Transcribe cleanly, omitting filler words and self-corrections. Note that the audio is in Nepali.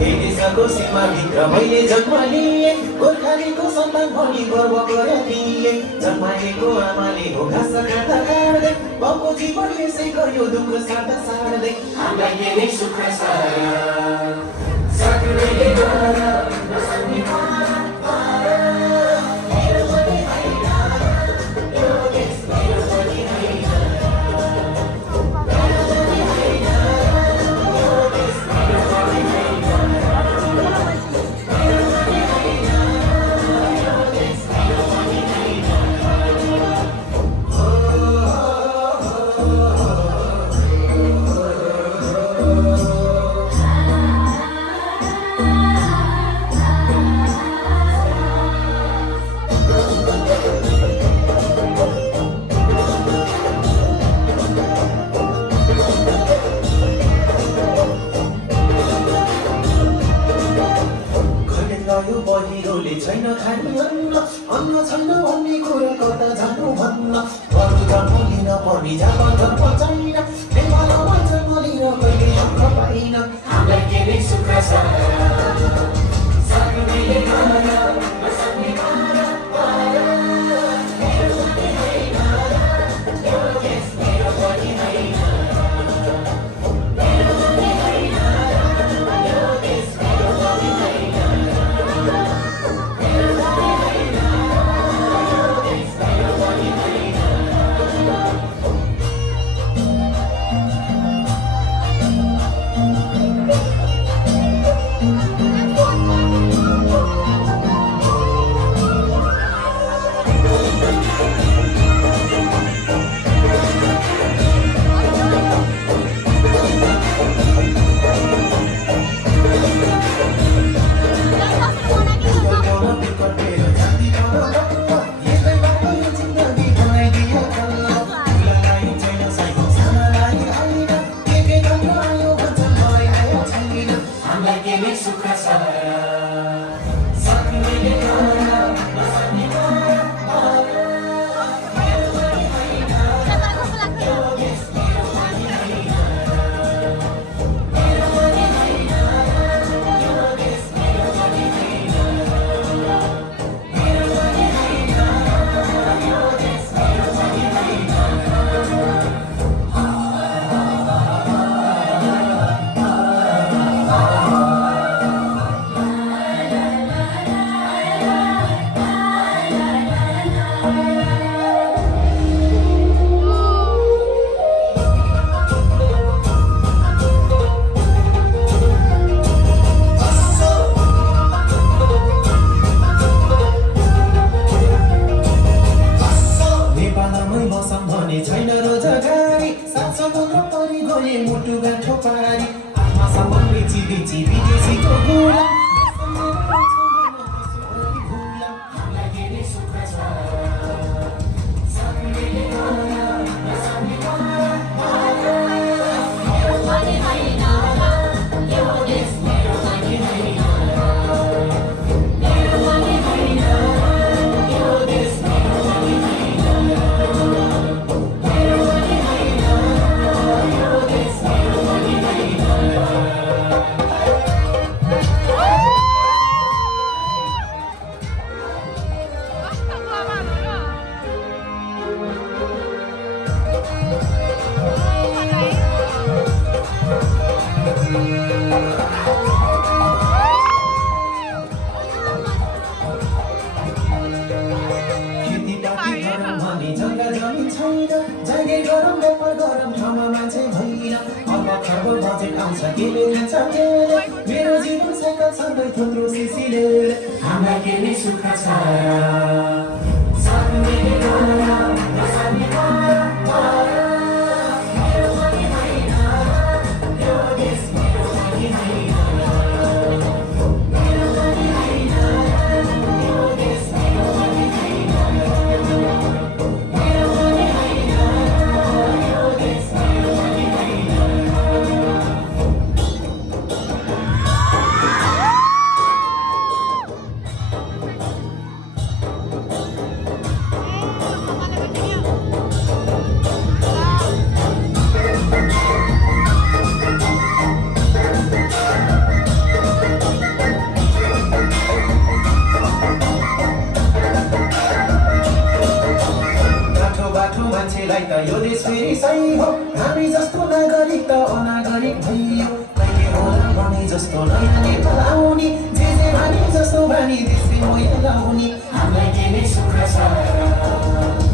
यही देशको सीमाभित्र मैले जन्म लिएँ, गोर्खालीको सन्तान भनी गर्व गराइदिए। जन्माएको आमाले हो घाँस काट्दा काट्दै, बाउको जीवन यसै गयो दुःख साट्दा साट्दै। हामीलाई के नै सुख छ सक्नेले गर नसक्ने बहिरोले छैन खानु अन्न, अन्न छैन भन्ने कुरा कता जानु भन्न। अरू जन्म लिन पर्ने जात धर्म छैन, नेपालमा जन्म लिन कहिले सुख पाइन। हामीलाई के नै सुख छ सक्नेले गर नसक्ने छैन रोजगारी। सात समुद्र परि गए मुटु गाँठो पारी, आत्मा सम्म बेची बेची विदेशीको गुलाम। हामीलाई के नै सुख छ सक्नेले गर नसक्ने जाने गरम व्यापार गरम ठाउँमा मान्छे भइन। अब खर्ब बजेट आउँछ केले खान्छ केले, मेरो जीवन साइकल सधैँ थुत्रो सिसिले। हामीलाई के नै सुख छ सक्नेले गर नसक्ने हामी जस्तो नागरिक त अनागरिक भइयो कहिले होला भने जस्तो नयाँ नेपाल आउने जे भने जस्तो बानी देशै मैला लाउने हामीलाई के नै सुख छ